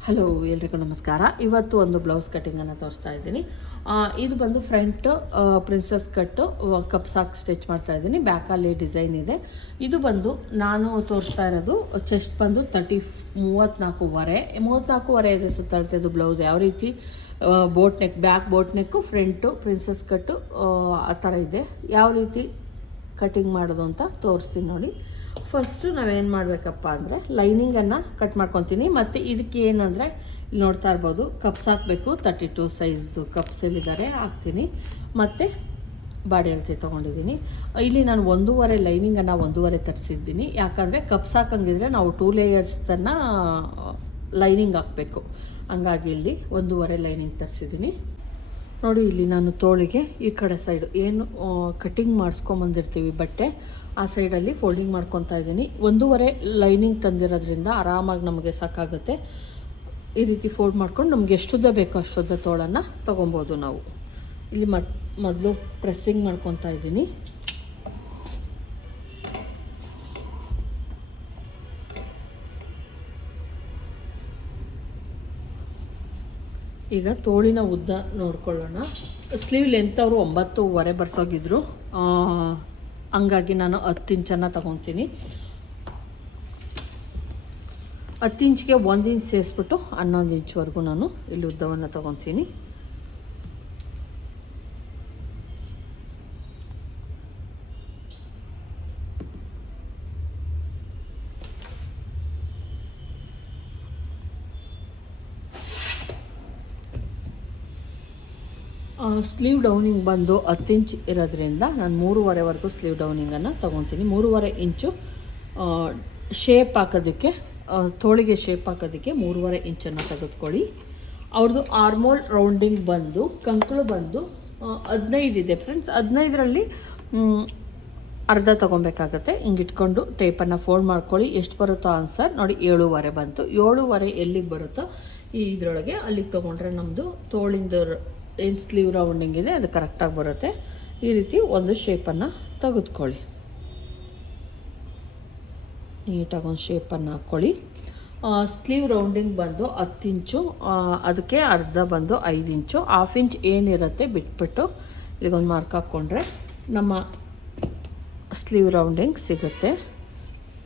Hello ಎಲ್ರಿಗೂ ನಮಸ್ಕಾರ. ಇವತ್ತು ಒಂದು ಬ್ಲೌಸ್ ಕಟ್ಟಿಂಗನ್ನು ತೋರಿಸ್ತಾ ಇದ್ದೀನಿ. ಇದು ಬಂದು ಫ್ರಂಟ್ ಪ್ರಿನ್ಸಸ್ ಕಟ್ಟು ಕಪ್ ಸಾಕ್ ಸ್ಟಿಚ್ ಮಾಡ್ತಾ ಇದ್ದೀನಿ. ಬ್ಯಾಕಲ್ಲಿ ಡಿಸೈನ್ ಇದೆ. ಇದು ಬಂದು ನಾನು ತೋರಿಸ್ತಾ ಇರೋದು ಚೆಸ್ಟ್ ಬಂದು ತರ್ಟಿ ಮೂವತ್ತ್ನಾಲ್ಕೂವರೆ ಮೂವತ್ತ್ನಾಲ್ಕೂವರೆ ಇದೆ ಸುತ್ತಳತೆದು ಬ್ಲೌಸ್ ಯಾವ ರೀತಿ boat neck back boat neck front princess cut ಆ, ಥರ ಇದೆ. ಯಾವ ರೀತಿ ಕಟಿಂಗ್ ಮಾಡೋದು ಅಂತ ತೋರಿಸ್ತೀನಿ ನೋಡಿ. ಫಸ್ಟು ನಾವೇನು ಮಾಡಬೇಕಪ್ಪ ಅಂದರೆ ಲೈನಿಂಗನ್ನು ಕಟ್ ಮಾಡ್ಕೊತೀನಿ. ಮತ್ತು ಇದಕ್ಕೆ ಏನಂದರೆ ಇಲ್ಲಿ ನೋಡ್ತಾ ಇರ್ಬೋದು ಕಪ್ಸ್ ಹಾಕಬೇಕು. ತರ್ಟಿ ಟು ಸೈಜ್ದು ಕಪ್ಸ್ ಇಲ್ಲಿದ್ದಾರೆ ಹಾಕ್ತೀನಿ. ಮತ್ತು ಬಾಡಿ ಅಳತೆ ತೊಗೊಂಡಿದ್ದೀನಿ. ಇಲ್ಲಿ ನಾನು ಒಂದೂವರೆ ಲೈನಿಂಗನ್ನು ಒಂದೂವರೆ ತರಿಸಿದ್ದೀನಿ. ಯಾಕಂದರೆ ಕಪ್ಸ್ ಹಾಕಂಗಿದ್ರೆ ನಾವು ಟೂ ಲೇಯರ್ಸ್ದನ್ನು ಲೈನಿಂಗ್ ಹಾಕಬೇಕು. ಹಂಗಾಗಿ ಇಲ್ಲಿ ಒಂದೂವರೆ ಲೈನಿಂಗ್ ತರಿಸಿದ್ದೀನಿ. ನೋಡಿ, ಇಲ್ಲಿ ನಾನು ತೋಳಿಗೆ ಈ ಕಡೆ ಸೈಡು ಏನು ಕಟ್ಟಿಂಗ್ ಮಾಡಿಸ್ಕೊಂಬಂದಿರ್ತೀವಿ ಬಟ್ಟೆ. ಆ ಸೈಡಲ್ಲಿ ಫೋಲ್ಡಿಂಗ್ ಮಾಡ್ಕೊತಾ ಇದ್ದೀನಿ. ಒಂದೂವರೆ ಲೈನಿಂಗ್ ತಂದಿರೋದ್ರಿಂದ ಆರಾಮಾಗಿ ನಮಗೆ ಸಾಕಾಗುತ್ತೆ. ಈ ರೀತಿ ಫೋಲ್ಡ್ ಮಾಡ್ಕೊಂಡು ನಮ್ಗೆ ಎಷ್ಟುದ್ದ ಬೇಕೋ ಅಷ್ಟುದ್ದ ತೋಳನ್ನು ತೊಗೊಬೋದು ನಾವು. ಇಲ್ಲಿ ಮತ್, ಮೊದಲು ಪ್ರೆಸ್ಸಿಂಗ್ ಮಾಡ್ಕೊತಾ ಇದ್ದೀನಿ. ಈಗ ತೋಳಿನ ಉದ್ದ ನೋಡ್ಕೊಳ್ಳೋಣ. ಸ್ಲೀವ್ ಲೆಂತ್ ಅವರು ಒಂಬತ್ತುವರೆ ಬರ್ಸೋಗಿದ್ರು. ಹಂಗಾಗಿ ನಾನು ಹತ್ತು ಇಂಚನ್ನು ತಗೊತೀನಿ ಹತ್ತು ಇಂಚ್ಗೆ ಒಂದು ಇಂಚ್ ಸೇರಿಸ್ಬಿಟ್ಟು ಹನ್ನೊಂದು ಇಂಚ್ವರೆಗೂ ನಾನು ಇಲ್ಲಿ ಉದ್ದವನ್ನು ತಗೊತೀನಿ ಸ್ಲೀವ್ ಡೌನಿಂಗ್ ಬಂದು ಹತ್ತು ಇಂಚ್ ಇರೋದ್ರಿಂದ ನಾನು ಮೂರುವರೆವರೆಗೂ ಸ್ಲೀವ್ ಡೌನಿಂಗನ್ನು ತೊಗೊತೀನಿ ಮೂರುವರೆ ಇಂಚು ಶೇಪ್ ಹಾಕೋದಕ್ಕೆ ತೋಳಿಗೆ ಶೇಪ್ ಹಾಕೋದಕ್ಕೆ ಮೂರುವರೆ ಇಂಚನ್ನು ತೆಗೆದುಕೊಳ್ಳಿ. ಅವ್ರದ್ದು ಆರ್ಮೋಲ್ ರೌಂಡಿಂಗ್ ಬಂದು, ಕಂಕಳು ಬಂದು ಹದಿನೈದು ಇದೆ ಫ್ರೆಂಡ್ಸ್ ಹದಿನೈದರಲ್ಲಿ ಅರ್ಧ ತೊಗೊಬೇಕಾಗತ್ತೆ ಹಿಂಗೆ ಇಟ್ಕೊಂಡು ಟೇಪನ್ನು ಫೋಲ್ಡ್ ಮಾಡ್ಕೊಳ್ಳಿ. ಎಷ್ಟು ಬರುತ್ತೋ ಆನ್ಸರ್ ನೋಡಿ ಏಳುವರೆ ಬಂತು. ಏಳುವರೆ ಎಲ್ಲಿಗೆ ಬರುತ್ತೋ ಈ ಇದರೊಳಗೆ ಅಲ್ಲಿಗೆ ತೊಗೊಂಡ್ರೆ ನಮ್ಮದು ತೋಳಿಂದ ಏನು ಸ್ಲೀವ್ ರೌಂಡಿಂಗ್ ಇದೆ, ಅದು ಕರೆಕ್ಟಾಗಿ ಬರುತ್ತೆ. ಈ ರೀತಿ ಒಂದು ಶೇಪನ್ನು ತೆಗೆದುಕೊಳ್ಳಿ. ನೀಟಾಗಿ ಒಂದು ಶೇಪನ್ನು ಹಾಕ್ಕೊಳ್ಳಿ ಸ್ಲೀವ್ ರೌಂಡಿಂಗ್ ಬಂದು ಹತ್ತು ಇಂಚು ಅದಕ್ಕೆ ಅರ್ಧ ಬಂದು ಐದು ಇಂಚು ಹಾಫ್ ಇಂಚ್ ಏನಿರುತ್ತೆ ಬಿಟ್ಬಿಟ್ಟು ಇದೊಂದು ಮಾರ್ಕ್ ಹಾಕ್ಕೊಂಡ್ರೆ ನಮ್ಮ ಸ್ಲೀವ್ ರೌಂಡಿಂಗ್ ಸಿಗುತ್ತೆ.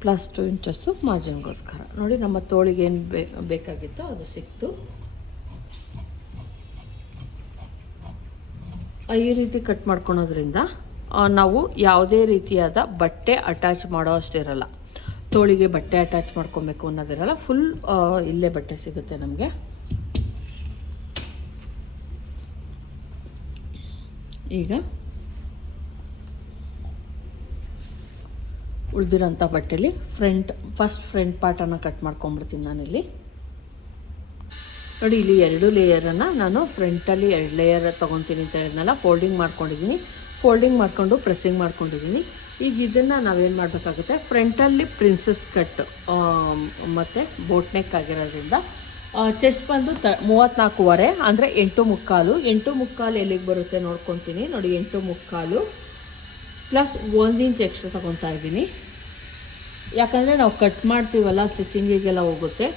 ಪ್ಲಸ್ ಟು ಇಂಚಸ್ಸು ಮಾರ್ಜಿನ್ಗೋಸ್ಕರ ನೋಡಿ ನಮ್ಮ ತೋಳಿಗೆ ಏನು ಬೇಕಾಗಿತ್ತು ಬೇಕಾಗಿತ್ತೋ ಅದು ಸಿಕ್ತು. ಈ ರೀತಿ ಕಟ್ ಮಾಡ್ಕೊಳೋದ್ರಿಂದ ನಾವು ಯಾವುದೇ ರೀತಿಯಾದ ಬಟ್ಟೆ ಅಟ್ಯಾಚ್ ಮಾಡೋ ಅಷ್ಟಿರಲ್ಲ ತೋಳಿಗೆ ಬಟ್ಟೆ ಅಟ್ಯಾಚ್ ಮಾಡ್ಕೊಬೇಕು ಅನ್ನೋದಿರಲ್ಲ ಫುಲ್ ಇಲ್ಲೇ ಬಟ್ಟೆ ಸಿಗುತ್ತೆ ನಮಗೆ. ಈಗ ಉಳಿದಿರೋಂಥ ಬಟ್ಟೆಲಿ ಫ್ರಂಟ್ ಫಸ್ಟ್ ಫ್ರಂಟ್ ಪಾರ್ಟನ್ನು ಕಟ್ ಮಾಡ್ಕೊಂಬಿಡ್ತೀನಿ ನಾನಿಲ್ಲಿ. ನೋಡಿ, ಇಲ್ಲಿ ಎರಡು ಲೇಯರನ್ನು ನಾನು ಫ್ರಂಟಲ್ಲಿ ಎರಡು ಲೇಯರ್ ತೊಗೊತೀನಿ ಅಂತ ಹೇಳಿದ್ನಲ್ಲ ಫೋಲ್ಡಿಂಗ್ ಮಾಡ್ಕೊಂಡಿದ್ದೀನಿ. ಫೋಲ್ಡಿಂಗ್ ಮಾಡಿಕೊಂಡು ಪ್ರೆಸ್ಸಿಂಗ್ ಮಾಡ್ಕೊಂಡಿದ್ದೀನಿ. ಈಗ ಇದನ್ನು ನಾವೇನು ಮಾಡಬೇಕಾಗುತ್ತೆ? ಫ್ರಂಟಲ್ಲಿ ಪ್ರಿನ್ಸಸ್ ಕಟ್ ಮತ್ತು ಬೋಟ್ ನೆಕ್ ಆಗಿರೋದ್ರಿಂದ ಚೆಸ್ಟ್ ಬಂದು ತ ಮೂವತ್ತ್ನಾಲ್ಕೂವರೆ ಅಂದರೆ ಎಂಟು ಮುಕ್ಕಾಲು. ಎಂಟು ಮುಕ್ಕಾಲು ಎಲ್ಲಿಗೆ ಬರುತ್ತೆ ನೋಡ್ಕೊತೀನಿ. ನೋಡಿ, ಎಂಟು ಮುಕ್ಕಾಲು ಪ್ಲಸ್ ಒಂದು ಇಂಚ್ ಎಕ್ಸ್ಟ್ರಾ ತೊಗೊತಾ ಇದ್ದೀನಿ. ಯಾಕಂದರೆ ನಾವು ಕಟ್ ಮಾಡ್ತೀವಲ್ಲ ಸ್ಟಿಚಿಂಗಿಗೆಲ್ಲ ಹೋಗುತ್ತೆ.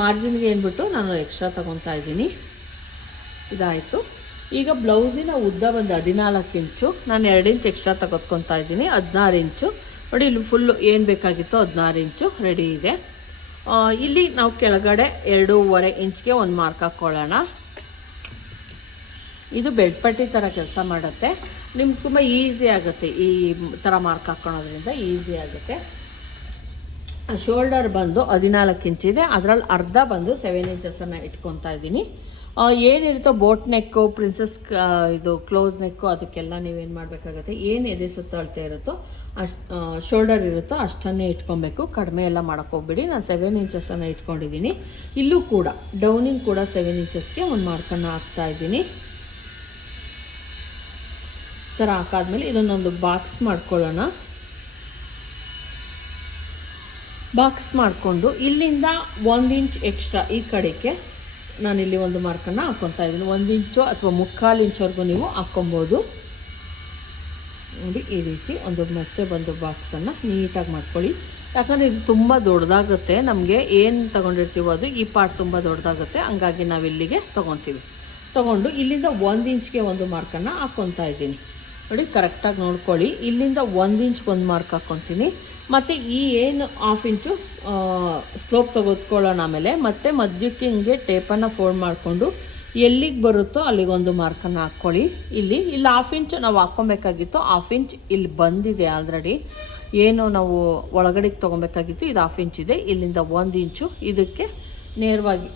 ಮಾರ್ಜಿನ್ಗೆ ಏನ್ಬಿಟ್ಟು ನಾನು ಎಕ್ಸ್ಟ್ರಾ ತೊಗೊತಾ ಇದ್ದೀನಿ. ಇದಾಯಿತು. ಈಗ ಬ್ಲೌಸಿನ ಉದ್ದ ಬಂದು ಹದಿನಾಲ್ಕು ಇಂಚು, ನಾನು ಎರಡು ಇಂಚ್ ಎಕ್ಸ್ಟ್ರಾ ತೆಗೆದ್ಕೊತಾ ಇದ್ದೀನಿ, ಹದಿನಾರು ಇಂಚು. ನೋಡಿ, ಇಲ್ಲಿ ಫುಲ್ಲು ಏನು ಬೇಕಾಗಿತ್ತೋ ಹದಿನಾರು ಇಂಚು ರೆಡಿ ಇದೆ. ಇಲ್ಲಿ ನಾವು ಕೆಳಗಡೆ ಎರಡೂವರೆ ಇಂಚ್ಗೆ ಒಂದು ಮಾರ್ಕ್ ಹಾಕ್ಕೊಳ್ಳೋಣ ಇದು ಬೆಡ್ಪಟ್ಟಿ ಥರ ಕೆಲಸ ಮಾಡುತ್ತೆ. ನಿಮ್ಗೆ ತುಂಬ ಈಸಿ ಆಗುತ್ತೆ ಈ ಥರ ಮಾರ್ಕ್ ಹಾಕ್ಕೊಳೋದ್ರಿಂದ ಈಸಿ ಆಗುತ್ತೆ. ಶೋಲ್ಡರ್ ಬಂದು ಹದಿನಾಲ್ಕು ಇಂಚಿದೆ ಅದರಲ್ಲಿ ಅರ್ಧ ಬಂದು ಸೆವೆನ್ ಇಂಚಸನ್ನು ಇಟ್ಕೊತಾ ಇದ್ದೀನಿ. ಏನಿರುತ್ತೋ ಬೋಟ್ ನೆಕ್ಕು ಪ್ರಿನ್ಸಸ್ ಇದು ಕ್ಲೋಸ್ ನೆಕ್ಕು ಅದಕ್ಕೆಲ್ಲ ನೀವೇನು ಮಾಡಬೇಕಾಗತ್ತೆ? ಏನು ಎದೆ ಸುತ್ತಳತೆ ಇರುತ್ತೋ ಅಷ್ಟು ಶೋಲ್ಡರ್ ಇರುತ್ತೋ ಅಷ್ಟನ್ನೇ ಇಟ್ಕೊಬೇಕು. ಕಡಿಮೆ ಎಲ್ಲ ಮಾಡೋಕ್ಕೋಗ್ಬಿಡಿ ನಾನು ಸೆವೆನ್ ಇಂಚಸನ್ನು ಇಟ್ಕೊಂಡಿದ್ದೀನಿ. ಇಲ್ಲೂ ಕೂಡ ಡೌನಿಂಗ್ ಕೂಡ ಸೆವೆನ್ ಇಂಚಸ್ಗೆ ಒಂದು ಮಾರ್ಕನ್ನು ಹಾಕ್ತಾ ಇದ್ದೀನಿ. ಥರ ಹಾಕಾದ್ಮೇಲೆ ಇದನ್ನೊಂದು ಬಾಕ್ಸ್ ಮಾಡ್ಕೊಳ್ಳೋಣ. ಬಾಕ್ಸ್ ಮಾಡಿಕೊಂಡು ಇಲ್ಲಿಂದ ಒಂದು ಇಂಚ್ ಎಕ್ಸ್ಟ್ರಾ ಈ ಕಡೆಗೆ ನಾನಿಲ್ಲಿ ಒಂದು ಮಾರ್ಕನ್ನು ಹಾಕ್ಕೊತಾ ಇದ್ದೀನಿ. ಒಂದು ಇಂಚು ಅಥವಾ ಮುಕ್ಕಾಲು ಇಂಚ್ವರೆಗೂ ನೀವು ಹಾಕ್ಕೊಬೋದು. ನೋಡಿ, ಈ ರೀತಿ ಒಂದು ಮತ್ತೆ ಬಂದು ಬಾಕ್ಸನ್ನು ನೀಟಾಗಿ ಮಾಡ್ಕೊಳ್ಳಿ. ಯಾಕಂದರೆ ಇದು ತುಂಬ ದೊಡ್ಡದಾಗುತ್ತೆ. ನಮಗೆ ಏನು ತೊಗೊಂಡಿರ್ತೀವೋ ಅದು ಈ ಪಾರ್ಟ್ ತುಂಬ ದೊಡ್ಡದಾಗುತ್ತೆ. ಹಂಗಾಗಿ ನಾವು ಇಲ್ಲಿಗೆ ತೊಗೊತೀವಿ. ತೊಗೊಂಡು ಇಲ್ಲಿಂದ ಒಂದು ಇಂಚ್ಗೆ ಒಂದು ಮಾರ್ಕನ್ನು ಹಾಕ್ಕೊತಾ ಇದ್ದೀನಿ. ನೋಡಿ ಕರೆಕ್ಟಾಗಿ ನೋಡ್ಕೊಳ್ಳಿ. ಇಲ್ಲಿಂದ ಒಂದು ಇಂಚ್ ಒಂದು ಮಾರ್ಕ್ ಹಾಕ್ಕೊತೀನಿ ಮತ್ತು ಈ ಏನು ಹಾಫ್ ಇಂಚು ಸ್ಲೋಪ್ ತೆಗೆದುಕೊಳ್ಳೋಣ ಆಮೇಲೆ, ಮತ್ತೆ ಮಧ್ಯಕ್ಕೆ ಹಿಂಗೆ ಟೇಪನ್ನು ಫೋಲ್ಡ್ ಮಾಡಿಕೊಂಡು ಎಲ್ಲಿಗೆ ಬರುತ್ತೋ ಅಲ್ಲಿಗೊಂದು ಮಾರ್ಕನ್ನು ಹಾಕ್ಕೊಳ್ಳಿ. ಇಲ್ಲಿ ಇಲ್ಲಿ ಹಾಫ್ ಇಂಚ್ ನಾವು ಹಾಕ್ಕೊಬೇಕಾಗಿತ್ತು. ಹಾಫ್ ಇಂಚ್ ಇಲ್ಲಿ ಬಂದಿದೆ ಆಲ್ರೆಡಿ ಏನು ನಾವು ಒಳಗಡೆಗೆ ತೊಗೊಬೇಕಾಗಿತ್ತು, ಇದು ಹಾಫ್ ಇಂಚ್ ಇದೆ. ಇಲ್ಲಿಂದ ಒಂದು ಇಂಚು ಇದಕ್ಕೆ ನೇರವಾಗಿ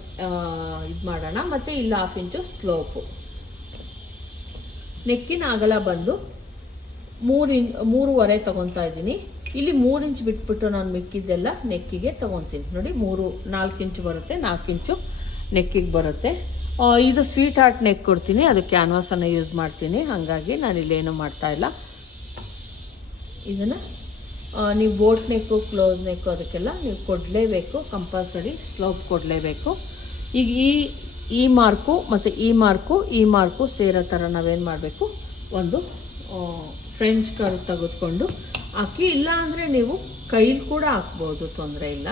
ಇದು ಮಾಡೋಣ. ಮತ್ತು ಇಲ್ಲಿ ಹಾಫ್ ಇಂಚು ಸ್ಲೋಪು ನೆಕ್ಕಿನ ಅಗಲ ಬಂದು ಮೂರು ಇಂ ಮೂರುವರೆ ತೊಗೊತಾ ಇದ್ದೀನಿ. ಇಲ್ಲಿ ಮೂರು ಇಂಚ್ ಬಿಟ್ಬಿಟ್ಟು ನಾನು ಮಿಕ್ಕಿದ್ದೆಲ್ಲ ನೆಕ್ಕಿಗೆ ತೊಗೊತೀನಿ ನೋಡಿ, ಮೂರು, ನಾಲ್ಕು ಇಂಚು ಬರುತ್ತೆ, ನಾಲ್ಕು ಇಂಚು ನೆಕ್ಕಿಗೆ ಬರುತ್ತೆ. ಇದು ಸ್ವೀಟ್ ಹಾರ್ಟ್ ನೆಕ್ ಕೊಡ್ತೀನಿ. ಅದು ಕ್ಯಾನ್ವಾಸನ್ನು ಯೂಸ್ ಮಾಡ್ತೀನಿ. ಹಾಗಾಗಿ ನಾನು ಇಲ್ಲೇನು ಮಾಡ್ತಾ ಇಲ್ಲ. ಇದನ್ನು ನೀವು ಬೋಟ್ ನೆಕ್ಕು, ಕ್ಲೋಸ್ ನೆಕ್ಕು ಅದಕ್ಕೆಲ್ಲ ನೀವು ಕೊಡಲೇಬೇಕು. ಕಂಪಲ್ಸರಿ ಸ್ಲೋಪ್ ಕೊಡಲೇಬೇಕು. ಈಗ ಈ ಈ ಮಾರ್ಕು ಮತ್ತು ಈ ಮಾರ್ಕು ಈ ಮಾರ್ಕು ಸೇರೋ ಥರ ನಾವೇನು ಮಾಡಬೇಕು? ಒಂದು ಫ್ರೆಂಚ್ ಕರ್ ತೆಗೆದುಕೊಂಡು ಹಾಕಿ ಇಲ್ಲ ಅಂದರೆ ನೀವು ಕೈಲಿ ಕೂಡ ಹಾಕ್ಬೋದು ತೊಂದರೆ ಇಲ್ಲ.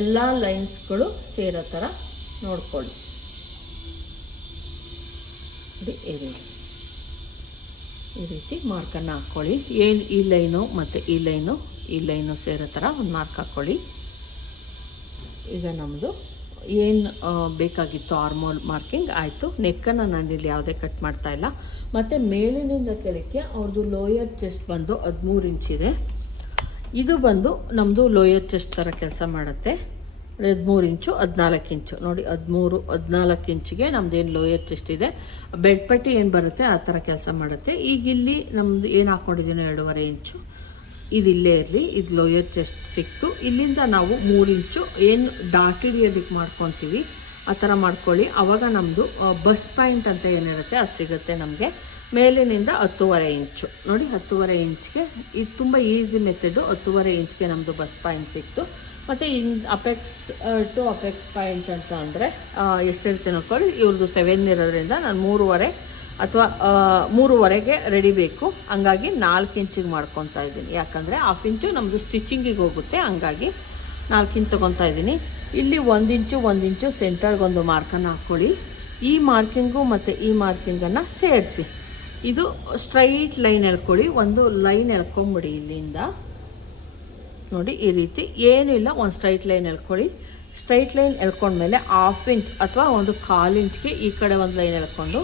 ಎಲ್ಲ ಲೈನ್ಸ್ಗಳು ಸೇರೋ ಥರ ನೋಡ್ಕೊಳ್ಳಿ. ಈ ರೀತಿ. ಮಾರ್ಕನ್ನು ಹಾಕ್ಕೊಳ್ಳಿ. ಏನು ಈ ಲೈನು ಮತ್ತು ಈ ಲೈನು ಈ ಲೈನು ಸೇರೋ ಥರ ಒಂದು ಮಾರ್ಕ್ ಹಾಕ್ಕೊಳ್ಳಿ. ಈಗ ನಮ್ಮದು ಏನು ಬೇಕಾಗಿತ್ತು ಆರ್ಮೋಲ್ ಮಾರ್ಕಿಂಗ್? ಆಯಿತು. ನೆಕ್ಕನ್ನು ನಾನಿಲ್ಲಿ ಯಾವುದೇ ಕಟ್ ಮಾಡ್ತಾ ಇಲ್ಲ. ಮತ್ತು ಮೇಲಿನಿಂದ ಕೆಳಕ್ಕೆ ಅವ್ರದ್ದು ಲೋಯರ್ ಚೆಸ್ಟ್ ಬಂದು ಹದಿಮೂರು ಇಂಚಿದೆ ಇದು. ಬಂದು ನಮ್ಮದು ಲೋಯರ್ ಚೆಸ್ಟ್ ಥರ ಕೆಲಸ ಮಾಡುತ್ತೆ. ಹದಿಮೂರು ಇಂಚು, ಹದಿನಾಲ್ಕು ಇಂಚು. ನೋಡಿ, ಹದಿಮೂರು, ಹದಿನಾಲ್ಕು ಇಂಚಿಗೆ ನಮ್ದೇನು ಲೋಯರ್ ಚೆಸ್ಟ್ ಇದೆ. ಬೆಡ್ ಪಟ್ಟಿ ಏನು ಬರುತ್ತೆ, ಆ ಥರ ಕೆಲಸ ಮಾಡುತ್ತೆ. ಈಗ ಇಲ್ಲಿ ನಮ್ಮದು ಏನು ಹಾಕ್ಕೊಂಡಿದ್ದೀನೋ ಎರಡೂವರೆ ಇಂಚು. ಇದು ಇಲ್ಲೇ ಇರಲಿ, ಇದು ಲೋಯರ್ ಚೆಸ್ಟ್ ಸಿಕ್ತು. ಇಲ್ಲಿಂದ ನಾವು ಮೂರು ಇಂಚು ಏನು ಡಾಟ್ ಹಿಡಿಯೋದಕ್ಕೆ ಮಾಡ್ಕೊತೀವಿ, ಆ ಥರ ಮಾಡ್ಕೊಳ್ಳಿ. ಆವಾಗ ನಮ್ಮದು ಬಸ್ ಪಾಯಿಂಟ್ ಅಂತ ಏನಿರುತ್ತೆ, ಅದು ಸಿಗುತ್ತೆ ನಮಗೆ. ಮೇಲಿನಿಂದ ಹತ್ತುವರೆ ಇಂಚು. ನೋಡಿ, ಹತ್ತುವರೆ ಇಂಚ್ಗೆ ಇದು ತುಂಬ ಈಸಿ ಮೆಥಡು ಹತ್ತುವರೆ ಇಂಚ್ಗೆ ನಮ್ಮದು ಬಸ್ ಪಾಯಿಂಟ್ ಸಿಕ್ತು. ಮತ್ತು in apex to apex point ಅಂತ ಅಂದರೆ ಎಷ್ಟಿರುತ್ತೆ ನೋಡ್ಕೊಳ್ಳಿ ಇವ್ರದ್ದು ಸೆವೆನ್ ಇರೋದ್ರಿಂದ ನಾನು ಮೂರುವರೆ ಅಥವಾ ಮೂರುವರೆಗೆ ರೆಡಿ ಬೇಕು. ಹಂಗಾಗಿ ನಾಲ್ಕು ಇಂಚಿಗೆ ಮಾಡ್ಕೊತಾ ಇದ್ದೀನಿ. ಯಾಕಂದರೆ ಹಾಫ್ ಇಂಚು ನಮ್ಮದು ಸ್ಟಿಚಿಂಗಿಗೆ ಹೋಗುತ್ತೆ. ಹಂಗಾಗಿ ನಾಲ್ಕು ಇಂಚು ತೊಗೊತಾ ಇದ್ದೀನಿ. ಇಲ್ಲಿ ಒಂದು ಇಂಚು ಒಂದು ಇಂಚು ಸೆಂಟರ್ಗೆ ಒಂದು ಮಾರ್ಕನ್ನು ಹಾಕ್ಕೊಳ್ಳಿ. ಈ ಮಾರ್ಕಿಂಗು ಮತ್ತು ಈ ಮಾರ್ಕಿಂಗನ್ನು ಸೇರಿಸಿ. ಇದು ಸ್ಟ್ರೈಟ್ ಲೈನ್ ಎಳ್ಕೊಳ್ಳಿ. ಒಂದು ಲೈನ್ ಎಳ್ಕೊಂಬಿಡಿ ಇಲ್ಲಿಂದ. ನೋಡಿ, ಈ ರೀತಿ. ಏನೂ ಇಲ್ಲ, ಒಂದು ಸ್ಟ್ರೈಟ್ ಲೈನ್ ಎಳ್ಕೊಳ್ಳಿ. ಸ್ಟ್ರೈಟ್ ಲೈನ್ ಎಳ್ಕೊಂಡ್ಮೇಲೆ ಹಾಫ್ ಇಂಚ್ ಅಥವಾ ಒಂದು ಕಾಲು ಇಂಚ್ಗೆ ಈ ಕಡೆ ಒಂದು ಲೈನ್ ಎಳ್ಕೊಂಡು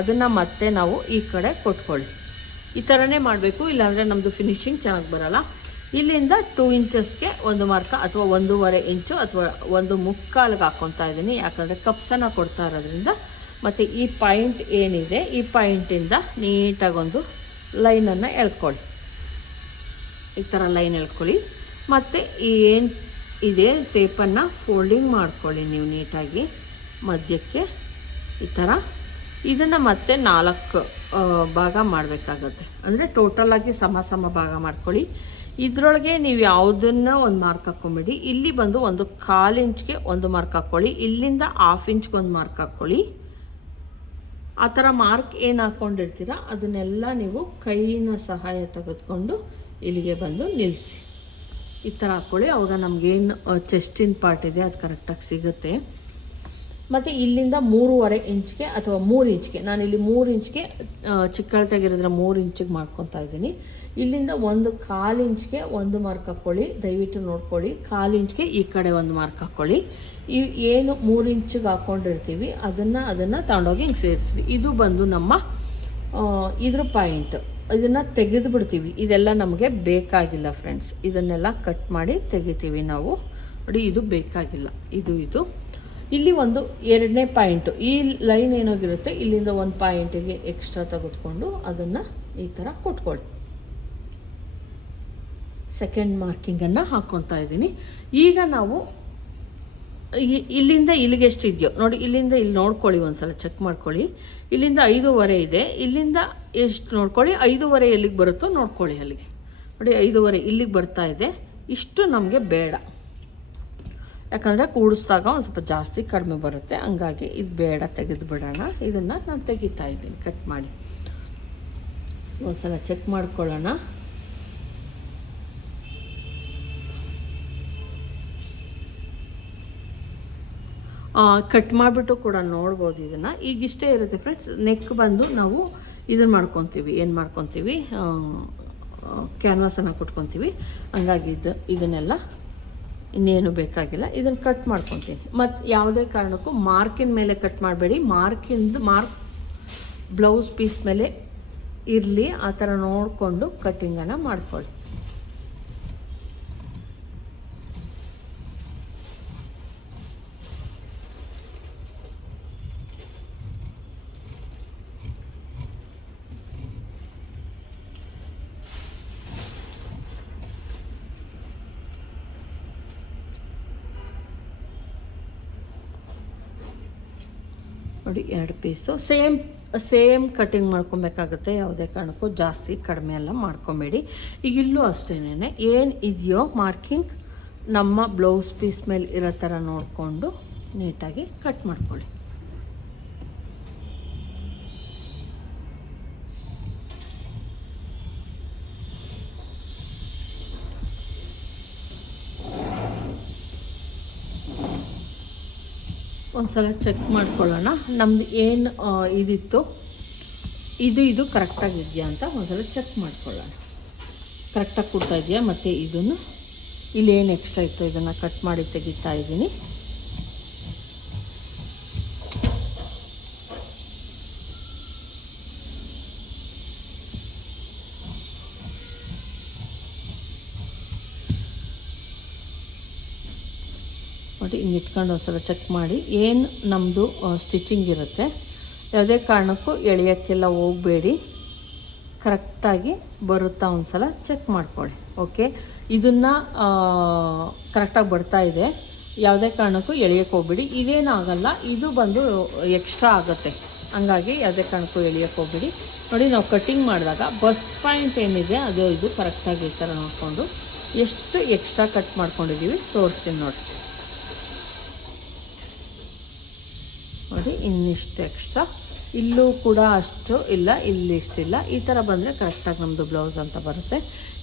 ಅದನ್ನು ಮತ್ತೆ ನಾವು ಈ ಕಡೆ ಕೊಟ್ಕೊಳ್ಳಿ. ಈ ಥರನೇ ಮಾಡಬೇಕು, ಇಲ್ಲಾಂದರೆ ನಮ್ಮದು ಫಿನಿಶಿಂಗ್ ಚೆನ್ನಾಗಿ ಬರಲ್ಲ. ಇಲ್ಲಿಂದ ಟೂ ಇಂಚಸ್ಗೆ ಒಂದು ಮಾರ್ಕ ಅಥವಾ ಒಂದೂವರೆ ಇಂಚು ಅಥವಾ ಒಂದು ಮುಕ್ಕಾಲಿಗೆ ಹಾಕ್ಕೊತಾ ಇದ್ದೀನಿ. ಯಾಕಂದರೆ ಕಪ್ಸನ್ನು ಕೊಡ್ತಾ ಇರೋದ್ರಿಂದ. ಮತ್ತು ಈ ಪಾಯಿಂಟ್ ಏನಿದೆ, ಈ ಪಾಯಿಂಟಿಂದ ನೀಟಾಗೊಂದು ಲೈನನ್ನು ಎಳ್ಕೊಳ್ಳಿ. ಈ ಥರ ಲೈನ್ ಎಳ್ಕೊಳ್ಳಿ. ಮತ್ತು ಈ ಏನು ಇದೆ ಟೇಪನ್ನು ಫೋಲ್ಡಿಂಗ್ ಮಾಡ್ಕೊಳ್ಳಿ ನೀವು ನೀಟಾಗಿ ಮಧ್ಯಕ್ಕೆ. ಈ ಥರ ಇದನ್ನು ಮತ್ತೆ ನಾಲ್ಕು ಭಾಗ ಮಾಡಬೇಕಾಗತ್ತೆ. ಅಂದರೆ ಟೋಟಲಾಗಿ ಸಮ ಸಮ ಭಾಗ ಮಾಡ್ಕೊಳ್ಳಿ. ಇದರೊಳಗೆ ನೀವು ಯಾವುದನ್ನ ಒಂದು ಮಾರ್ಕ್ ಹಾಕ್ಕೊಂಬಿಡಿ. ಇಲ್ಲಿ ಬಂದು ಒಂದು ಕಾಲು ಇಂಚ್ಗೆ ಒಂದು ಮಾರ್ಕ್ ಹಾಕ್ಕೊಳ್ಳಿ ಇಲ್ಲಿಂದ ಹಾಫ್ ಇಂಚ್ಗೆ ಒಂದು ಮಾರ್ಕ್ ಹಾಕ್ಕೊಳ್ಳಿ ಆ ಥರ ಮಾರ್ಕ್ ಏನು ಹಾಕ್ಕೊಂಡಿರ್ತೀರ ಅದನ್ನೆಲ್ಲ ನೀವು ಕೈನ ಸಹಾಯ ತೆಗೆದುಕೊಂಡು ಇಲ್ಲಿಗೆ ಬಂದು ನಿಲ್ಲಿಸಿ ಈ ಥರ ಹಾಕ್ಕೊಳ್ಳಿ ಅವಾಗ ನಮಗೇನು ಚೆಸ್ಟಿನ ಪಾರ್ಟ್ ಇದೆ, ಅದು ಕರೆಕ್ಟಾಗಿ ಸಿಗುತ್ತೆ. ಮತ್ತು ಇಲ್ಲಿಂದ ಮೂರುವರೆ ಇಂಚ್ಗೆ ಅಥವಾ ಮೂರು ಇಂಚ್ಗೆ ನಾನಿಲ್ಲಿ ಮೂರು ಇಂಚ್ಗೆ ಚಿಕ್ಕಳತೆಗಿರೋದ್ರೆ ಮೂರು ಇಂಚಿಗೆ ಮಾಡ್ಕೊತಾ ಇದ್ದೀನಿ. ಇಲ್ಲಿಂದ ಒಂದು ಕಾಲು ಇಂಚ್ಗೆ ಒಂದು ಮಾರ್ಕ್ ಹಾಕ್ಕೊಳ್ಳಿ, ದಯವಿಟ್ಟು ನೋಡ್ಕೊಳ್ಳಿ. ಕಾಲು ಇಂಚ್ಗೆ ಈ ಕಡೆ ಒಂದು ಮಾರ್ಕ್ ಹಾಕ್ಕೊಳ್ಳಿ. ಈ ಏನು ಮೂರು ಇಂಚಿಗೆ ಹಾಕ್ಕೊಂಡಿರ್ತೀವಿ, ಅದನ್ನು ಅದನ್ನು ತಗೊಂಡೋಗಿ ಹಿಂಗೆ ಸೇರಿಸ್ರಿ ಇದು ಬಂದು ನಮ್ಮ ಇದ್ರ ಪಾಯಿಂಟ್. ಇದನ್ನು ತೆಗೆದು ಬಿಡ್ತೀವಿ. ಇದೆಲ್ಲ ನಮಗೆ ಬೇಕಾಗಿಲ್ಲ ಫ್ರೆಂಡ್ಸ್. ಇದನ್ನೆಲ್ಲ ಕಟ್ ಮಾಡಿ ತೆಗಿತೀವಿ ನಾವು. ನೋಡಿ, ಇದು ಬೇಕಾಗಿಲ್ಲ. ಇದು ಇದು. ಇಲ್ಲಿ ಒಂದು ಎರಡನೇ ಪಾಯಿಂಟು. ಈ ಲೈನ್ ಏನಾಗಿರುತ್ತೆ? ಇಲ್ಲಿಂದ ಒಂದು ಪಾಯಿಂಟಿಗೆ ಎಕ್ಸ್ಟ್ರಾ ತೆಗೆದುಕೊಂಡು ಅದನ್ನು ಈ ಥರ ಕೊಟ್ಕೊಳ್ಳಿ. ಸೆಕೆಂಡ್ ಮಾರ್ಕಿಂಗನ್ನು ಹಾಕ್ಕೊತಾ ಇದ್ದೀನಿ. ಈಗ ನಾವು ಇಲ್ಲಿಂದ ಇಲ್ಲಿಗೆ ಎಷ್ಟು ಇದೆಯೋ ನೋಡಿ ಇಲ್ಲಿಂದ ಇಲ್ಲಿ ನೋಡ್ಕೊಳ್ಳಿ ಒಂದ್ಸಲ ಚೆಕ್ ಮಾಡ್ಕೊಳ್ಳಿ. ಇಲ್ಲಿಂದ ಐದೂವರೆ ಇದೆ, ಇಲ್ಲಿಂದ ಎಷ್ಟು ನೋಡ್ಕೊಳ್ಳಿ? ಐದೂವರೆ ಎಲ್ಲಿಗೆ ಬರುತ್ತೋ ನೋಡ್ಕೊಳ್ಳಿ ಅಲ್ಲಿಗೆ. ನೋಡಿ, ಐದೂವರೆ ಇಲ್ಲಿಗೆ ಬರ್ತಾ ಇದೆ. ಇಷ್ಟು ನಮಗೆ ಬೇಡ. ಯಾಕಂದರೆ ಕೂಡಿಸಿದಾಗ ಒಂದು ಸ್ವಲ್ಪ ಜಾಸ್ತಿ ಕಡಿಮೆ ಬರುತ್ತೆ. ಹಂಗಾಗಿ ಇದು ಬೇಡ, ತೆಗೆದು ಬಿಡೋಣ. ಇದನ್ನು ನಾನು ತೆಗಿತಾ ಇದ್ದೀನಿ, ಕಟ್ ಮಾಡಿ. ಒಂದಸಲ ಚೆಕ್ ಮಾಡ್ಕೊಳ್ಳೋಣ. ಕಟ್ ಮಾಡಿಬಿಟ್ಟು ಕೂಡ ನೋಡ್ಬೋದು ಇದನ್ನು. ಈಗ ಇಷ್ಟೇ ಇರುತ್ತೆ ಫ್ರೆಂಡ್ಸ್. ನೆಕ್ ಬಂದು ನಾವು ಇದನ್ನ ಮಾಡ್ಕೊತೀವಿ. ಏನು ಮಾಡ್ಕೊತೀವಿ? ಕ್ಯಾನ್ವಾಸನ್ನು ಕುಟ್ಕೊತೀವಿ. ಹಂಗಾಗಿ ಇದು, ಇದನ್ನೆಲ್ಲ ಇನ್ನೇನು ಬೇಕಾಗಿಲ್ಲ. ಇದನ್ನು ಕಟ್ ಮಾಡ್ಕೊತೀನಿ. ಮತ್ತು ಯಾವುದೇ ಕಾರಣಕ್ಕೂ ಮಾರ್ಕಿನ ಮೇಲೆ ಕಟ್ ಮಾಡಬೇಡಿ. ಮಾರ್ಕಿಂದು ಮಾರ್ಕ್ ಬ್ಲೌಸ್ ಪೀಸ್ ಮೇಲೆ ಇರಲಿ. ಆ ಥರ ನೋಡಿಕೊಂಡು ಕಟ್ಟಿಂಗನ್ನು ಮಾಡ್ಕೊಳ್ಳಿ. ನೋಡಿ, ಎರಡು ಪೀಸು ಸೇಮ್ ಸೇಮ್ ಕಟಿಂಗ್ ಮಾಡ್ಕೊಬೇಕಾಗುತ್ತೆ. ಯಾವುದೇ ಕಾರಣಕ್ಕೂ ಜಾಸ್ತಿ, ಕಡಿಮೆ ಎಲ್ಲ ಮಾಡ್ಕೊಬೇಡಿ. ಈಗ ಇಲ್ಲೂ ಅಷ್ಟೇನೆ ಏನು ಇದೆಯೋ ಮಾರ್ಕಿಂಗ್ ನಮ್ಮ ಬ್ಲೌಸ್ ಪೀಸ್ ಮೇಲೆ ಇರೋ ಥರ ನೋಡಿಕೊಂಡು ನೀಟಾಗಿ ಕಟ್ ಮಾಡ್ಕೊಳ್ಳಿ. ಒಂದ್ಸಲ ಚೆಕ್ ಮಾಡ್ಕೊಳ್ಳೋಣ. ನಮ್ದು ಏನು ಇದಿತ್ತು? ಇದು ಇದು ಕರೆಕ್ಟಾಗಿ ಇದೆಯಾ ಅಂತ ಒಂದ್ಸಲ ಚೆಕ್ ಮಾಡ್ಕೊಳ್ಳೋಣ. ಕರೆಕ್ಟಾಗಿ ಕೊಡ್ತಾ ಇದೆಯಾ? ಮತ್ತು ಇದನ್ನು ಇಲ್ಲಿ ಏನು ಎಕ್ಸ್ಟ್ರಾ ಇತ್ತು? ಇದನ್ನು ಕಟ್ ಮಾಡಿ ತೆಗಿತಾ ಇದ್ದೀನಿ ನೋಡಿ ಒಂದ್ಸಲ ಚೆಕ್ ಮಾಡಿ ಏನು ನಮ್ಮದು ಸ್ಟಿಚಿಂಗ್ ಇರುತ್ತೆ. ಯಾವುದೇ ಕಾರಣಕ್ಕೂ ಎಳೆಯೋಕ್ಕೆಲ್ಲ ಹೋಗಬೇಡಿ. ಕರೆಕ್ಟಾಗಿ ಬರುತ್ತಾ ಒಂದ್ಸಲ ಚೆಕ್ ಮಾಡಿಕೊಳ್ಳಿ ಓಕೆ ಇದನ್ನು ಕರೆಕ್ಟಾಗಿ ಬರ್ತಾ ಇದೆ. ಯಾವುದೇ ಕಾರಣಕ್ಕೂ ಎಳೆಯೋಕ್ಕೆ ಹೋಗ್ಬೇಡಿ. ಇದೇನಾಗಲ್ಲ, ಇದು ಬಂದು ಎಕ್ಸ್ಟ್ರಾ ಆಗುತ್ತೆ. ಹಂಗಾಗಿ ಯಾವುದೇ ಕಾರಣಕ್ಕೂ ಎಳೆಯೋಕ್ಕೆ ಹೋಗ್ಬೇಡಿ. ನೋಡಿ, ನಾವು ಕಟ್ಟಿಂಗ್ ಮಾಡಿದಾಗ ಬಸ್ ಪಾಯಿಂಟ್ ಏನಿದೆ, ಅದು ಇದು ಕರೆಕ್ಟಾಗಿ ಈ ಥರ ನೋಡಿಕೊಂಡು ಎಷ್ಟು ಎಕ್ಸ್ಟ್ರಾ ಕಟ್ ಮಾಡ್ಕೊಂಡಿದ್ದೀವಿ, ತೋರಿಸ್ತೀನಿ ನೋಡಿ. ನೋಡಿ, ಇನ್ನಿಷ್ಟು ಎಕ್ಸ್ಟ್ರಾ ಇಲ್ಲೂ ಕೂಡ ಅಷ್ಟು ಇಲ್ಲ ಇಲ್ಲಿಷ್ಟಿಲ್ಲ ಈ ಥರ ಬಂದರೆ ಕರೆಕ್ಟಾಗಿ ನಮ್ಮದು ಬ್ಲೌಸ್ ಅಂತ ಬರುತ್ತೆ.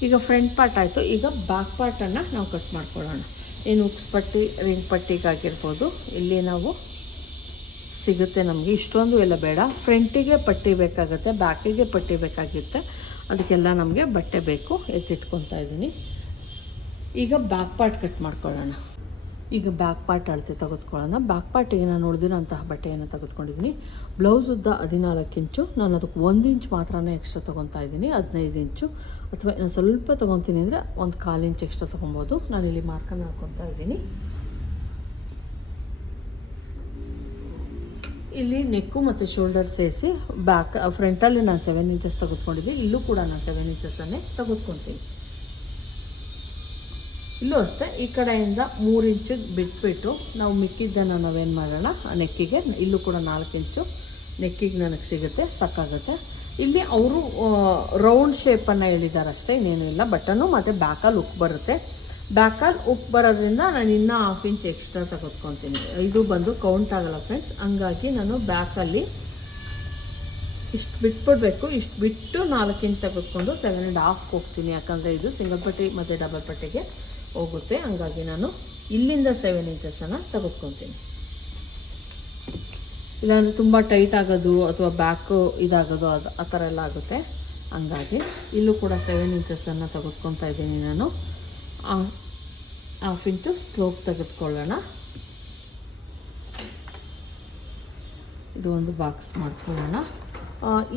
ಈಗ ಫ್ರಂಟ್ ಪಾರ್ಟ್ ಆಯಿತು. ಈಗ ಬ್ಯಾಕ್ ಪಾರ್ಟನ್ನು ನಾವು ಕಟ್ ಮಾಡ್ಕೊಳ್ಳೋಣ. ಏನು ಉಕ್ಸ್ ಪಟ್ಟಿ ರಿಂಗ್ ಪಟ್ಟಿಗಾಗಿರ್ಬೋದು. ಇಲ್ಲಿ ನಾವು ಸಿಗುತ್ತೆ ನಮಗೆ. ಇಷ್ಟೊಂದು ಎಲ್ಲ ಬೇಡ. ಫ್ರಂಟಿಗೆ ಪಟ್ಟಿ ಬೇಕಾಗುತ್ತೆ ಬ್ಯಾಕಿಗೆ ಪಟ್ಟಿ ಬೇಕಾಗಿರುತ್ತೆ. ಅದಕ್ಕೆಲ್ಲ ನಮಗೆ ಬಟ್ಟೆ ಬೇಕು. ಎತ್ತಿಟ್ಕೊತಾ ಇದ್ದೀನಿ. ಈಗ ಬ್ಯಾಕ್ ಪಾರ್ಟ್ ಕಟ್ ಮಾಡ್ಕೊಳ್ಳೋಣ. ಈಗ ಬ್ಯಾಕ್ ಪಾರ್ಟ್ ಅಳತೆ ತೆಗೆದುಕೊಳ್ಳೋಣ. ಬ್ಯಾಕ್ ಪಾರ್ಟಿಗೆ ನಾನು ಉಳಿದಿರೋಂತಹ ಬಟ್ಟೆಯನ್ನು ತೆಗೆದುಕೊಂಡಿದ್ದೀನಿ. ಬ್ಲೌಸ್ ಉದ್ದ ಹದಿನಾಲ್ಕು ಇಂಚು. ನಾನು ಅದಕ್ಕೆ ಒಂದು ಇಂಚ್ ಮಾತ್ರನೇ ಎಕ್ಸ್ಟ್ರಾ ತೊಗೊತಾ ಇದ್ದೀನಿ. ಹದಿನೈದು ಇಂಚು. ಅಥವಾ ನಾನು ಸ್ವಲ್ಪ ತೊಗೊತೀನಿ ಅಂದರೆ ಒಂದು ಕಾಲು ಇಂಚ್ ಎಕ್ಸ್ಟ್ರಾ ತೊಗೊಬೋದು ನಾನು ಇಲ್ಲಿ ಮಾರ್ಕನ್ನು ಹಾಕ್ಕೊತಾ ಇದ್ದೀನಿ. ಇಲ್ಲಿ ನೆಕ್ಕು ಮತ್ತು ಶೋಲ್ಡರ್ ಸೇರಿಸಿ ಬ್ಯಾಕ್ ಫ್ರಂಟಲ್ಲಿ ನಾನು ಸೆವೆನ್ ಇಂಚಸ್ ತೆಗೆದುಕೊಂಡಿದ್ದೀನಿ. ಇಲ್ಲೂ ಕೂಡ ನಾನು ಸೆವೆನ್ ಇಂಚಸ್ಸನ್ನೇ ತೆಗೆದುಕೊತೀನಿ. ಇಲ್ಲೂ ಅಷ್ಟೇ, ಈ ಕಡೆಯಿಂದ ಮೂರು ಇಂಚಿಗೆ ಬಿಟ್ಬಿಟ್ಟು ನಾವು ಮಿಕ್ಕಿದ್ದನ್ನು ನಾವೇನು ಮಾಡೋಣ? ನೆಕ್ಕಿಗೆ, ಇಲ್ಲೂ ಕೂಡ ನಾಲ್ಕು ಇಂಚು ನೆಕ್ಕಿಗೆ ನನಗೆ ಸಿಗುತ್ತೆ ಸಾಕಾಗುತ್ತೆ ಇಲ್ಲಿ ಅವರು ರೌಂಡ್ ಶೇಪನ್ನು ಹೇಳಿದ್ದಾರೆ ಅಷ್ಟೇ, ಇನ್ನೇನು ಇಲ್ಲ. ಬಟನು ಮತ್ತು ಬ್ಯಾಕಲ್ಲಿ ಉಕ್ ಬರುತ್ತೆ. ಬ್ಯಾಕಲ್ಲಿ ಉಕ್ ಬರೋದ್ರಿಂದ ನಾನು ಇನ್ನೂ ಹಾಫ್ ಇಂಚ್ ಎಕ್ಸ್ಟ್ರಾ ತೆಗೆದುಕೊತೀನಿ. ಇದು ಬಂದು ಕೌಂಟ್ ಆಗಲ್ಲ ಫ್ರೆಂಡ್ಸ್ ಹಂಗಾಗಿ ನಾನು ಬ್ಯಾಕಲ್ಲಿ ಇಷ್ಟು ಬಿಟ್ಬಿಡ್ಬೇಕು. ಇಷ್ಟು ಬಿಟ್ಟು ನಾಲ್ಕು ಇಂಚ್ ತೆಗೆದುಕೊಂಡು ಸೆವೆನ್ ಆ್ಯಂಡ್ ಹಾಫ್ ಹೋಗ್ತೀನಿ. ಯಾಕಂದರೆ ಇದು ಸಿಂಗಲ್ ಪಟ್ಟಿ, ಮತ್ತು ಡಬಲ್ ಪಟ್ಟಿಗೆ. ಹೋಗುತ್ತೆ. ಹಂಗಾಗಿ ನಾನು ಇಲ್ಲಿಂದ ಸೆವೆನ್ ಇಂಚಸನ್ನು ತೆಗೆದುಕೊತೀನಿ. ಇಲ್ಲಾಂದರೆ ತುಂಬ ಟೈಟ್ ಆಗೋದು ಅಥವಾ ಬ್ಯಾಕು ಇದಾಗೋದು ಅದು ಆ ಥರ ಎಲ್ಲ ಆಗುತ್ತೆ. ಹಂಗಾಗಿ ಇಲ್ಲೂ ಕೂಡ ಸೆವೆನ್ ಇಂಚಸನ್ನು ತೆಗೆದುಕೊತಾ ಇದ್ದೀನಿ ನಾನು. ಹಾಫ್ ಇಂಚು ಸ್ಲೋಪ್ ತೆಗೆದುಕೊಳ್ಳೋಣ. ಇದು ಒಂದು ಬಾಕ್ಸ್ ಮಾಡ್ಕೊಳ್ಳೋಣ.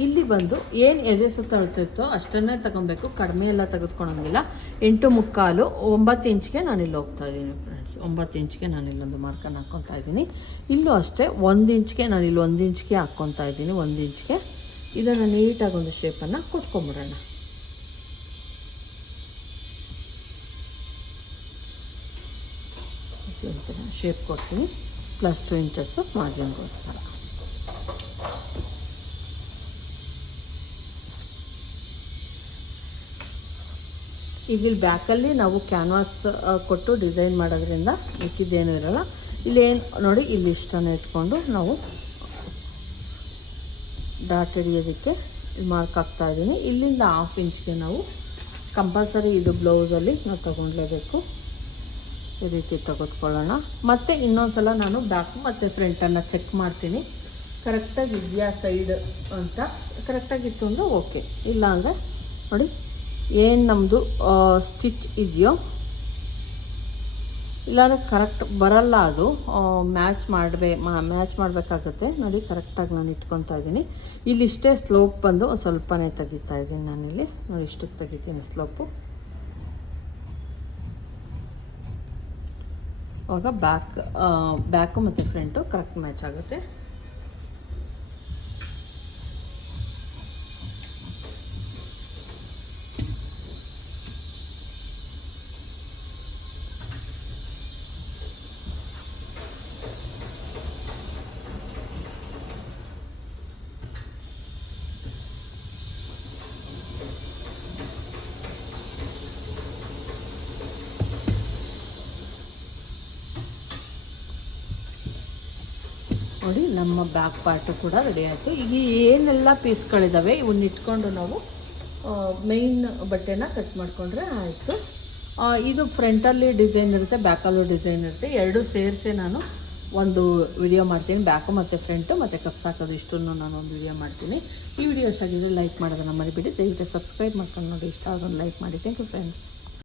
ಇಲ್ಲಿ ಬಂದು ಏನು ಎದೆ ಸುತ್ತ ಅಳ್ತಿತ್ತೋ ಅಷ್ಟನ್ನೇ ತಗೊಬೇಕು. ಕಡಿಮೆ ಎಲ್ಲ ತೆಗೆದುಕೊಳಂಗಿಲ್ಲ. ಎಂಟು ಮುಕ್ಕಾಲು, ಒಂಬತ್ತು ಇಂಚ್ಗೆ ನಾನು ಇಲ್ಲಿ ಹೋಗ್ತಾ ಇದ್ದೀನಿ ಫ್ರೆಂಡ್ಸ್ ಒಂಬತ್ತು ಇಂಚ್ಗೆ ನಾನು ಇಲ್ಲೊಂದು ಮಾರ್ಕನ್ನು ಹಾಕ್ಕೊತಾ ಇದ್ದೀನಿ. ಇಲ್ಲೂ ಅಷ್ಟೇ ಒಂದು ಇಂಚ್ಗೆ ನಾನು ಇಲ್ಲಿ ಒಂದು ಇಂಚ್ಗೆ ಹಾಕ್ಕೊತಾ ಇದ್ದೀನಿ, ಒಂದು ಇಂಚ್ಗೆ. ಇದನ್ನು ನೀಟಾಗಿ ಒಂದು ಶೇಪನ್ನು ಕೊಟ್ಕೊಂಬಿಡೋಣ. ಶೇಪ್ ಕೊಡ್ತೀನಿ. ಪ್ಲಸ್ ಟು ಇಂಚಸ್ಸು ಮಾರ್ಜಿನ್ಗೋಸ್ಕರ ಇಲ್ಲಿ ಬ್ಯಾಕಲ್ಲಿ ನಾವು ಕ್ಯಾನ್ವಾಸ್ ಕೊಟ್ಟು ಡಿಸೈನ್ ಮಾಡೋದ್ರಿಂದ ಮಿಕ್ಕಿದ್ದೇನೂ ಇರೋಲ್ಲ. ಇಲ್ಲಿ ಏನು ನೋಡಿ, ಇಲ್ಲಿ ಇಷ್ಟನ್ನು ಇಟ್ಕೊಂಡು ನಾವು ಡಾಟ್ ಹಿಡಿಯೋದಕ್ಕೆ ಮಾರ್ಕ್ ಹಾಕ್ತಾ ಇದ್ದೀನಿ. ಇಲ್ಲಿಂದ ಹಾಫ್ ಇಂಚ್ಗೆ ನಾವು ಕಂಪಲ್ಸರಿ ಇದು ಬ್ಲೌಸಲ್ಲಿ ನಾವು ತೊಗೊಂಡ್ಲೇಬೇಕು. ಈ ರೀತಿ ತೆಗೆದುಕೊಳ್ಳೋಣ. ಮತ್ತು ಇನ್ನೊಂದ್ಸಲ ನಾನು ಬ್ಯಾಕ್ ಮತ್ತು ಫ್ರಂಟನ್ನು ಚೆಕ್ ಮಾಡ್ತೀನಿ. ಕರೆಕ್ಟಾಗಿ ಇದೆಯಾ ಸೈಡ್ ಅಂತ. ಕರೆಕ್ಟಾಗಿತ್ತು ಅಂದರೆ ಓಕೆ. ಇಲ್ಲ ಅಂದರೆ ನೋಡಿ ಏನು ನಮ್ಮದು ಸ್ಟಿಚ್ ಇದೆಯೋ? ಇಲ್ಲಾಂದರೆ ಕರೆಕ್ಟ್ ಬರಲ್ಲ ಅದು. ಮ್ಯಾಚ್ ಮಾಡಬೇ ಮ್ಯಾಚ್ ಮಾಡಬೇಕಾಗುತ್ತೆ. ನೋಡಿ ಕರೆಕ್ಟಾಗಿ ನಾನು ಇಟ್ಕೊತಾ ಇದ್ದೀನಿ. ಇಲ್ಲಿ ಇಷ್ಟೇ ಸ್ಲೋಪ್ ಬಂದು ಸ್ವಲ್ಪನೇ ತೆಗಿತಾ ಇದ್ದೀನಿ ನಾನಿಲ್ಲಿ. ನೋಡಿ, ಇಷ್ಟಕ್ಕೆ ತೆಗಿತೀನಿ ಸ್ಲೋಪು ಅವಾಗ ಬ್ಯಾಕ್ ಬ್ಯಾಕು ಮತ್ತು ಫ್ರಂಟು ಕರೆಕ್ಟ್ ಮ್ಯಾಚ್ ಆಗುತ್ತೆ. ನೋಡಿ, ನಮ್ಮ ಬ್ಯಾಕ್ ಪಾರ್ಟು ಕೂಡ ರೆಡಿ ಆಯಿತು. ಈಗ ಏನೆಲ್ಲ ಪೀಸ್ಗಳಿದ್ದಾವೆ ಇವನ್ನ ಇಟ್ಕೊಂಡು ನಾವು ಮೈನ್ ಬಟ್ಟೆನ ಕಟ್ ಮಾಡಿಕೊಂಡ್ರೆ ಆಯಿತು. ಇದು ಫ್ರಂಟಲ್ಲಿ ಡಿಸೈನ್ ಇರುತ್ತೆ ಬ್ಯಾಕಲ್ಲೂ ಡಿಸೈನ್ ಇರುತ್ತೆ. ಎರಡು ಸೇರಿಸಿ ನಾನು ಒಂದು ವಿಡಿಯೋ ಮಾಡ್ತೀನಿ. ಬ್ಯಾಕು ಮತ್ತು ಫ್ರಂಟು ಮತ್ತು ಕಪ್ಸ್ ಹಾಕೋದು ಇಷ್ಟನ್ನು ನಾನು ಒಂದು ವಿಡಿಯೋ ಮಾಡ್ತೀನಿ. ಈ ವಿಡಿಯೋ ಇಷ್ಟ ಲೈಕ್ ಮಾಡೋದನ್ನು ಮರಿಬೇಡಿ. ದಯವಿಟ್ಟು ಸಬ್ಸ್ಕ್ರೈಬ್ ಮಾಡ್ಕೊಂಡು ನೋಡಿ. ಇಷ್ಟ ಆಗೋದು ಲೈಕ್ ಮಾಡಿ. Thank you friends